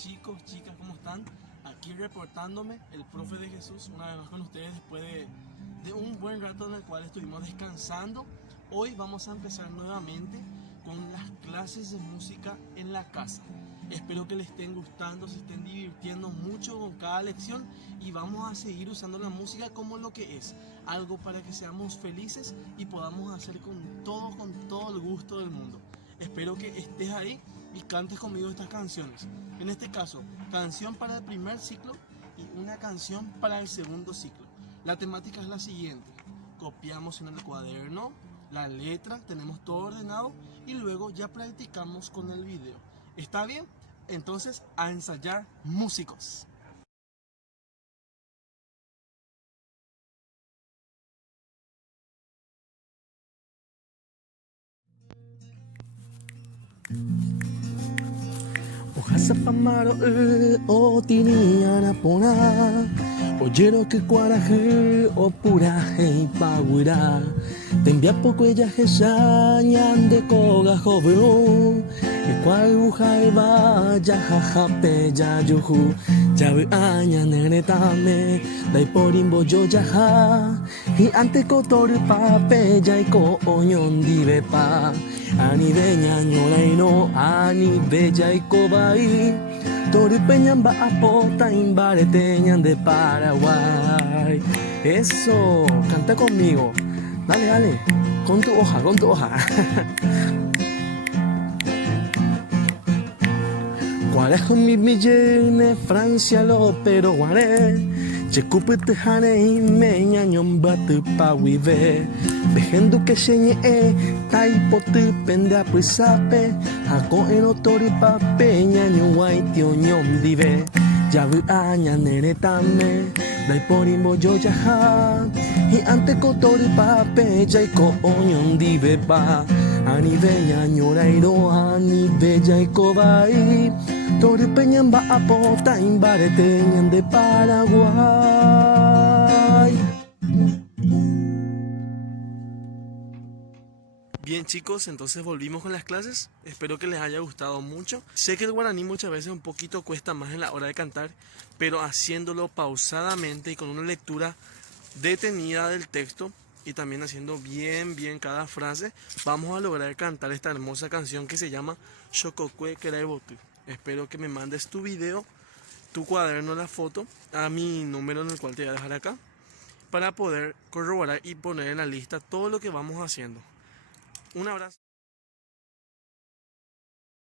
chicos, chicas, ¿cómo están? Aquí reportándome, el profe de Jesús, una vez más con ustedes después de un buen rato en el cual estuvimos descansando. Hoy vamos a empezar nuevamente con las clases de música en la casa. Espero que les estén gustando, se estén divirtiendo mucho con cada lección y vamos a seguir usando la música como lo que es, algo para que seamos felices y podamos hacer con todo el gusto del mundo. Espero que estés ahí y cantes conmigo estas canciones. En este caso, canción para el primer ciclo y una canción para el segundo ciclo. La temática es la siguiente: copiamos en el cuaderno la letra, tenemos todo ordenado y luego ya practicamos con el video. ¿Está bien? Entonces, a ensayar, músicos. Ohasapamaro o tiniana pona Oyero que cuaraje o puraje y pagura Tembia poco ella jesañan de koga jovenu Y cual buja vaya jajape ya yuju Yabe aña neretame Dai porimbo yo yaja Y ante kotoru pape ya y ko oñon dive pa Ani beña ñolaino ani bella y cobai Tori peñan ba apota imbareteñan de Paraguay. Eso, canta conmigo. Dale, dale, con tu hoja, con tu hoja. Guarejo mi millene, Francia lo pero guare. Je kupete hane y meña ñon batu pa wive. Vejendo que xeñe taipote pende a prisape. Hako eno tori pa peña ñuai tio ñom dive. Yabu aña neretame. Dai porimbo yo yaha. Y ante kotori pa peja y ko oñon dive pa. Ani bella ñorairo ani bella y kobai. Tori peñan ba apota imbareteñan de Paraguay. Bien chicos, entonces volvimos con las clases. Espero que les haya gustado mucho. Sé que el guaraní muchas veces un poquito cuesta más en la hora de cantar, pero haciéndolo pausadamente y con una lectura detenida del texto y también haciendo bien cada frase, vamos a lograr cantar esta hermosa canción que se llama Xococue Queraibotu. Espero que me mandes tu video, tu cuaderno, la foto a mi número en el cual te voy a dejar acá para poder corroborar y poner en la lista todo lo que vamos haciendo. Un abrazo.